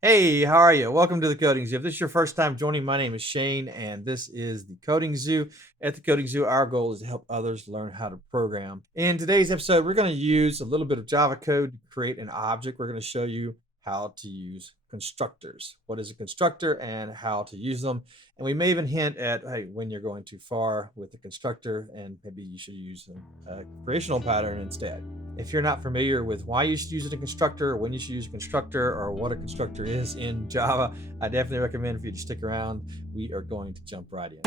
Hey, how are you? Welcome to the Coding Zoo. If this is your first time joining, my name is Shane, and this is the Coding Zoo. At the Coding Zoo, our goal is to help others learn how to program. In today's episode, we're going to use a little bit of Java code to create an object. We're going to show you how to use constructors. What is a constructor and how to use them. And we may even hint at, hey, when you're going too far with the constructor, and maybe you should use a creational pattern instead. If you're not familiar with why you should use a constructor, when you should use a constructor, or what a constructor is in Java, I definitely recommend for you to stick around. We are going to jump right in.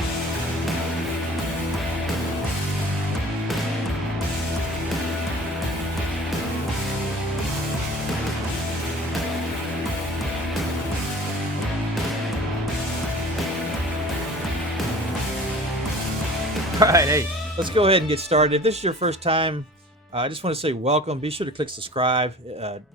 All right, hey, let's go ahead and get started. If this is your first time, I just want to say welcome. Be sure to click subscribe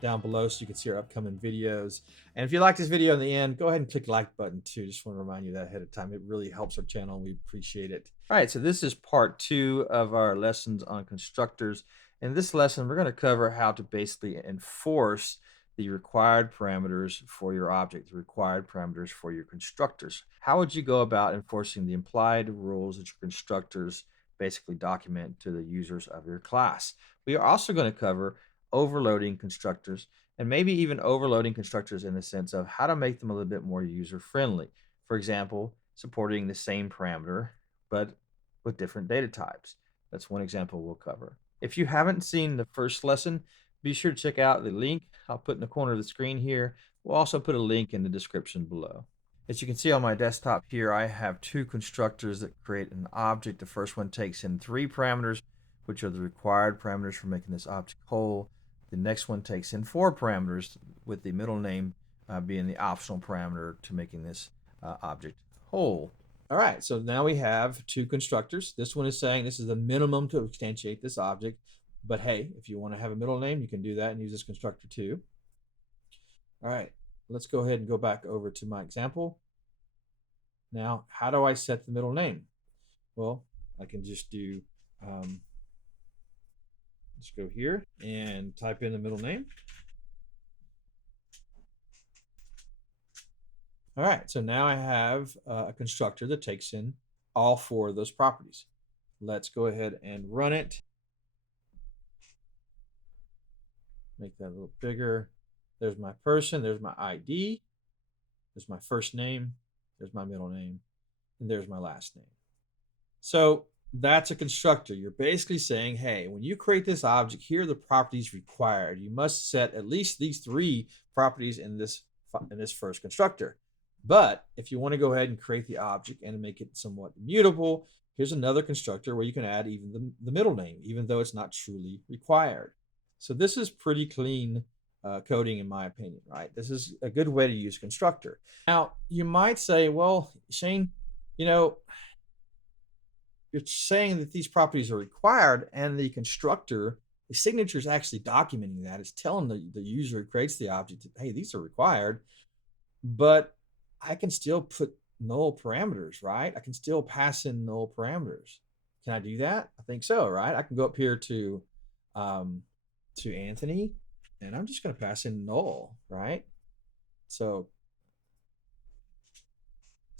down below so you can see our upcoming videos. And if you like this video in the end, go ahead and click the like button too. Just want to remind you that ahead of time. It really helps our channel and we appreciate it. All right, so this is part 2 of our lessons on constructors. In this lesson, we're going to cover how to basically enforce the required parameters for your object, the required parameters for your constructors. How would you go about enforcing the implied rules that your constructors basically document to the users of your class? We are also going to cover overloading constructors and maybe even overloading constructors in the sense of how to make them a little bit more user friendly. For example, supporting the same parameter but with different data types. That's one example we'll cover. If you haven't seen the first lesson, be sure to check out the link I'll put in the corner of the screen here. We'll also put a link in the description below. As you can see on my desktop here, I have 2 constructors that create an object. The first one takes in 3 parameters, which are the required parameters for making this object whole. The next one takes in 4 parameters, with the middle name being the optional parameter to making this object whole. All right, so now we have 2 constructors. This one is saying this is the minimum to instantiate this object. But hey, if you want to have a middle name, you can do that and use this constructor too. All right, let's go ahead and go back over to my example. Now, how do I set the middle name? Well, I can just do, let's go here and type in the middle name. All right, so now I have a constructor that takes in all 4 of those properties. Let's go ahead and run it. Make that a little bigger. There's my person, there's my ID, there's my first name, there's my middle name, and there's my last name. So that's a constructor. You're basically saying, hey, when you create this object, here are the properties required. You must set at least these 3 properties in this first constructor. But if you want to go ahead and create the object and make it somewhat immutable, here's another constructor where you can add even the middle name, even though it's not truly required. So this is pretty clean coding in my opinion, right? This is a good way to use constructor. Now, you might say, well, Shane, you're saying that these properties are required and the constructor, the signature is actually documenting that. It's telling the user who creates the object that, hey, these are required, but I can still put null parameters, right? I can still pass in null parameters. Can I do that? I think so, right? I can go up here to Anthony, and I'm just going to pass in null, right? So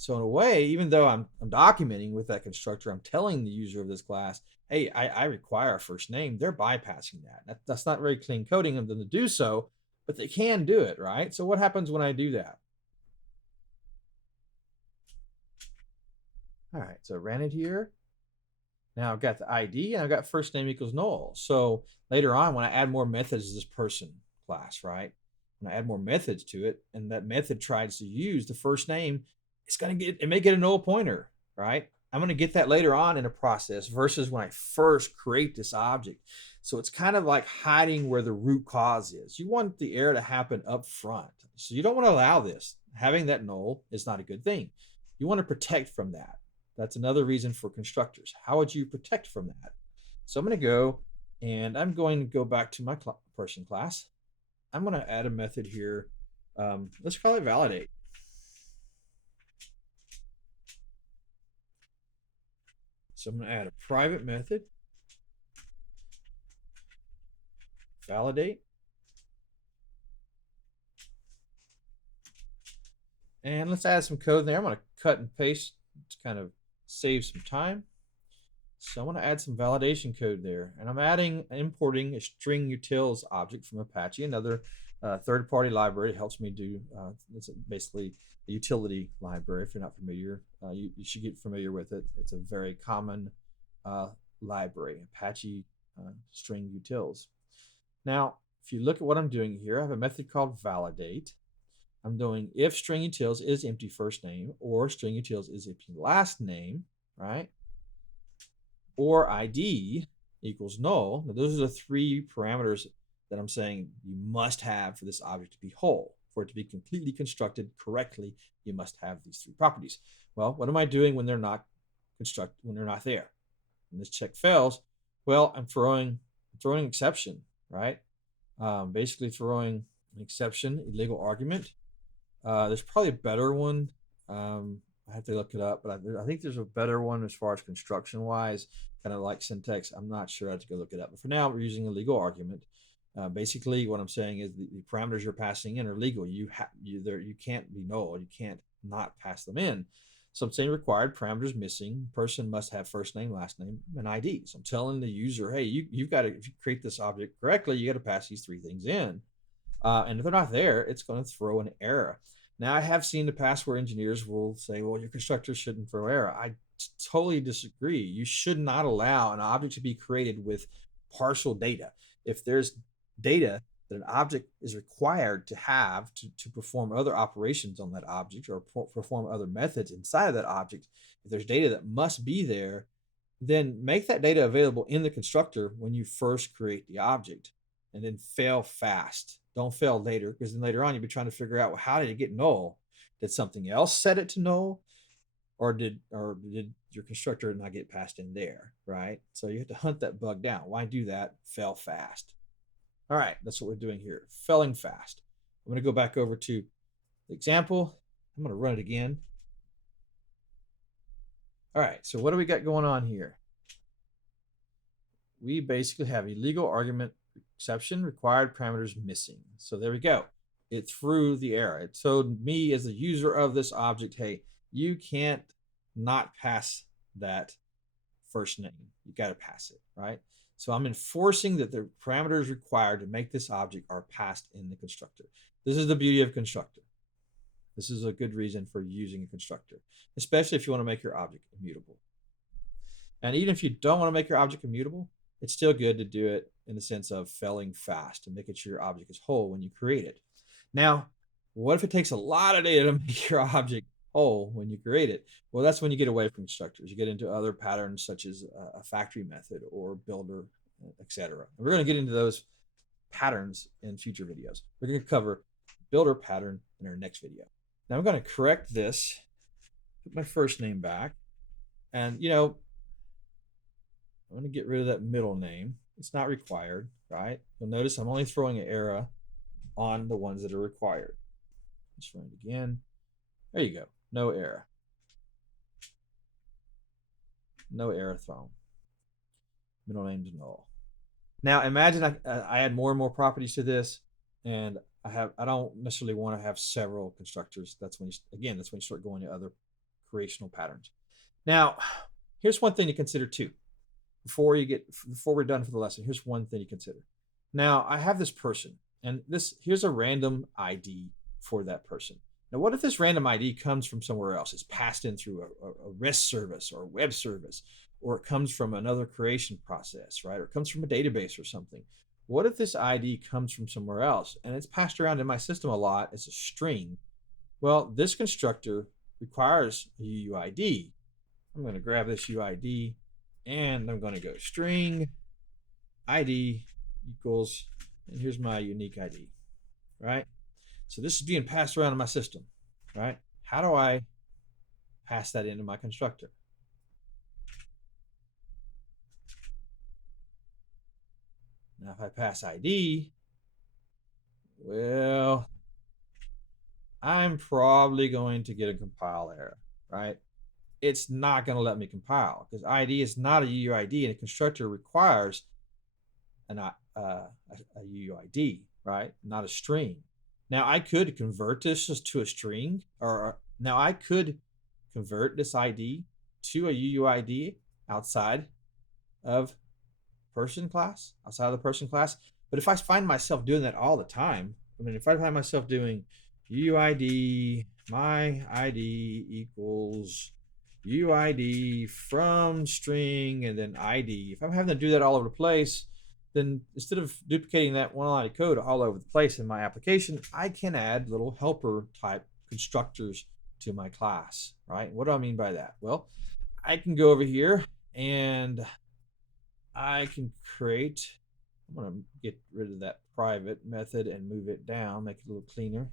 in a way, even though I'm documenting with that constructor, I'm telling the user of this class, hey, I require a first name. They're bypassing that. That's not very clean coding of them to do so, but they can do it, right? So what happens when I do that? All right, so I ran it here. Now I've got the ID and I've got first name equals null. So later on, when I add more methods to this person class, right? When I add more methods to it, and that method tries to use the first name, it may get a null pointer, right? I'm going to get that later on in a process versus when I first create this object. So it's kind of like hiding where the root cause is. You want the error to happen up front. So you don't want to allow this. Having that null is not a good thing. You want to protect from that. That's another reason for constructors. How would you protect from that? So I'm going to go and I'm going to go back to my person class. I'm going to add a method here. Let's call it validate. So I'm going to add a private method, validate. And let's add some code there. I'm going to cut and paste to kind of save some time. So I want to add some validation code there. And I'm importing a string utils object from Apache, another third-party library. It helps me do, it's basically a utility library. If you're not familiar, you should get familiar with it. It's a very common library, Apache string utils. Now, if you look at what I'm doing here, I have a method called validate. I'm doing if string utils is empty first name or string utils is empty last name, right? Or ID equals null. Now, those are the three parameters that I'm saying you must have for this object to be whole. For it to be completely constructed correctly, you must have these three properties. Well, what am I doing when they're not there? When this check fails, well, I'm throwing an exception, right? Basically throwing an exception, illegal argument. There's probably a better one. I have to look it up, but I think there's a better one as far as construction wise, kind of like syntax. I'm not sure. I have to go look it up. But for now, we're using a legal argument. Basically, what I'm saying is the parameters you're passing in are legal. You can't be null. You can't not pass them in. So I'm saying required parameters missing. Person must have first name, last name, and ID. So I'm telling the user, hey, you've got to, if you create this object correctly, you got to pass these three things in. And if they're not there, it's going to throw an error. Now, I have seen the past where engineers will say, well, your constructor shouldn't throw error. I totally disagree. You should not allow an object to be created with partial data. If there's data that an object is required to have to perform other operations on that object or perform other methods inside of that object, if there's data that must be there, then make that data available in the constructor when you first create the object, and then fail fast. Don't fail later, because then later on you'll be trying to figure out, well, how did it get null? Did something else set it to null, or did your constructor not get passed in there, right? So you have to hunt that bug down. Why do that? Fail fast. All right, that's what we're doing here, failing fast. I'm going to go back over to the example. I'm going to run it again. All right, so what do we got going on here? We basically have a legal argument exception, required parameters missing. So there we go. It threw the error. It told me as the user of this object, hey, you can't not pass that first name. You got to pass it, right? So I'm enforcing that the parameters required to make this object are passed in the constructor. This is the beauty of constructor. This is a good reason for using a constructor, especially if you want to make your object immutable. And even if you don't want to make your object immutable, it's still good to do it in the sense of failing fast and making sure your object is whole when you create it. Now, what if it takes a lot of data to make your object whole when you create it? Well, that's when you get away from constructors. You get into other patterns such as a factory method or builder, etc. We're going to get into those patterns in future videos. We're going to cover builder pattern in our next video. Now I'm going to correct this, put my first name back, and I'm going to get rid of that middle name. It's not required, right? You'll notice I'm only throwing an error on the ones that are required. Let's run it again. There you go. No error. No error thrown. Middle name's null. Now imagine I add more and more properties to this, and I don't necessarily want to have several constructors. That's when you start going to other creational patterns. Now, here's one thing to consider too. Before we're done for the lesson, here's one thing to consider. Now, I have this person, and here's a random ID for that person. Now, what if this random ID comes from somewhere else? It's passed in through a REST service or a web service, or it comes from another creation process, right? Or it comes from a database or something. What if this ID comes from somewhere else and it's passed around in my system a lot as a string? Well, this constructor requires a UUID. I'm going to grab this UID and I'm going to go string ID equals, and here's my unique ID, right? So this is being passed around in my system, right? How do I pass that into my constructor? Now, if I pass ID, well, I'm probably going to get a compile error, right? It's not going to let me compile because ID is not a UUID, and a constructor requires a UUID, right? Not a string. Now I could convert this just to a string, or now I could convert this ID to a UUID outside of person class, outside of the person class. But if I find myself doing that all the time, I mean, if I find myself doing UUID, my ID equals UUID from string and then ID, if I'm having to do that all over the place, then instead of duplicating that one line of code all over the place in my application, I can add little helper type constructors to my class, right? What do I mean by that? Well, I can go over here and I can create, I'm going to get rid of that private method and move it down, make it a little cleaner.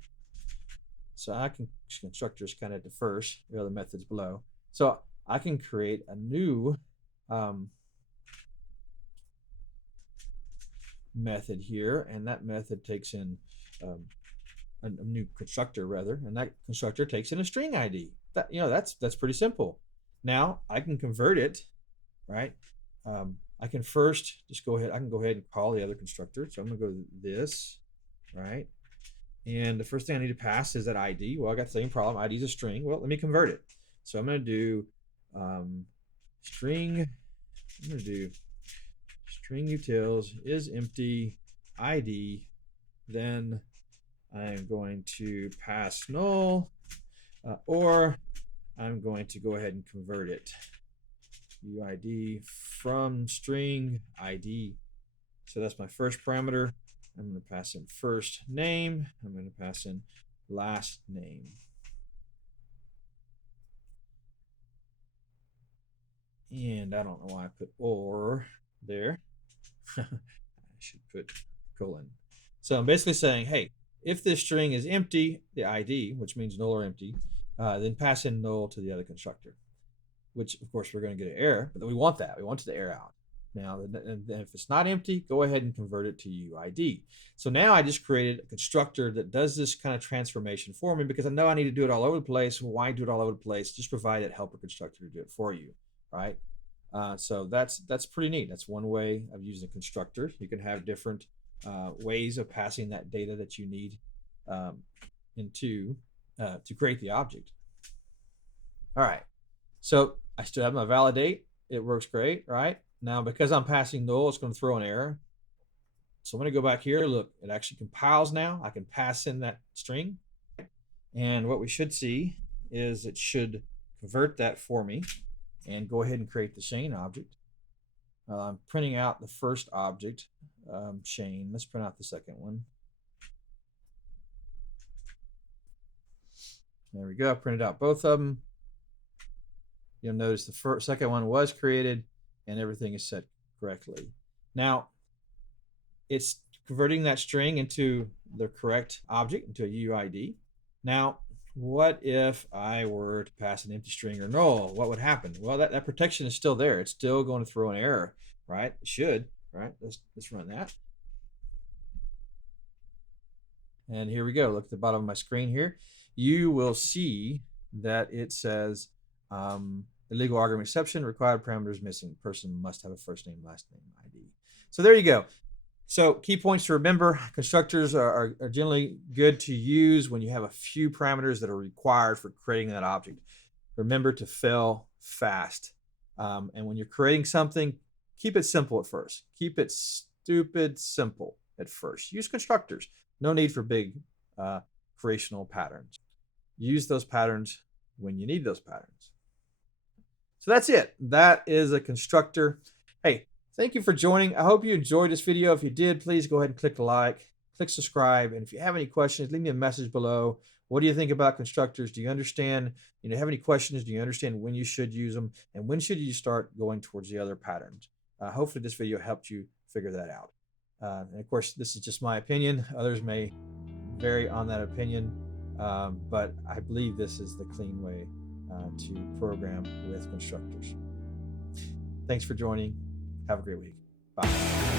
So I can, constructors kind of at the first, the other methods below. So I can create a new method here, and that method takes in a new constructor rather, and that constructor takes in a string ID. That, you know, that's pretty simple. Now I can convert it, right? I can first just go ahead, I can go ahead and call the other constructor. So I'm gonna go to this, right? And the first thing I need to pass is that ID. Well, I got the same problem, ID is a string. Well, let me convert it. So I'm gonna do string, I'm gonna do string utils is empty ID, then I'm going to pass null, or I'm going to go ahead and convert it. UID from string ID. So that's my first parameter. I'm going to pass in first name. I'm going to pass in last name. And I don't know why I put or there. I should put colon. So I'm basically saying, hey, if this string is empty, the ID, which means null or empty, then pass in null to the other constructor, which of course we're going to get an error, but we want that. We want the error out. Now, and if it's not empty, go ahead and convert it to UID. So now I just created a constructor that does this kind of transformation for me because I know I need to do it all over the place. Why do it all over the place? Just provide that helper constructor to do it for you, right? So that's pretty neat. That's one way of using a constructor. You can have different ways of passing that data that you need into to create the object. All right. So I still have my validate. It works great, right? Now, because I'm passing null, it's going to throw an error. So I'm going to go back here. Look, it actually compiles now. I can pass in that string. And what we should see is it should convert that for me and go ahead and create the chain object. I'm printing out the first object, chain. Let's print out the second one. There we go. I printed out both of them. You'll notice the second one was created and everything is set correctly. Now, it's converting that string into the correct object, into a UID. Now, what if I were to pass an empty string or null? What would happen? Well, that protection is still there. It's still going to throw an error, right? It should, right? Let's run that. And here we go. Look at the bottom of my screen here. You will see that it says illegal argument exception, required parameters missing. Person must have a first name, last name, ID. So there you go. So key points to remember, constructors are generally good to use when you have a few parameters that are required for creating that object. Remember to fail fast. And when you're creating something, keep it simple at first. Keep it stupid simple at first. Use constructors. No need for big creational patterns. Use those patterns when you need those patterns. So that's it. That is a constructor. Hey, thank you for joining. I hope you enjoyed this video. If you did, please go ahead and click like, click subscribe. And if you have any questions, leave me a message below. What do you think about constructors? Do you understand, have any questions? Do you understand when you should use them? And when should you start going towards the other patterns? Hopefully this video helped you figure that out. And of course, this is just my opinion. Others may vary on that opinion. But I believe this is the clean way to program with constructors. Thanks for joining. Have a great week. Bye.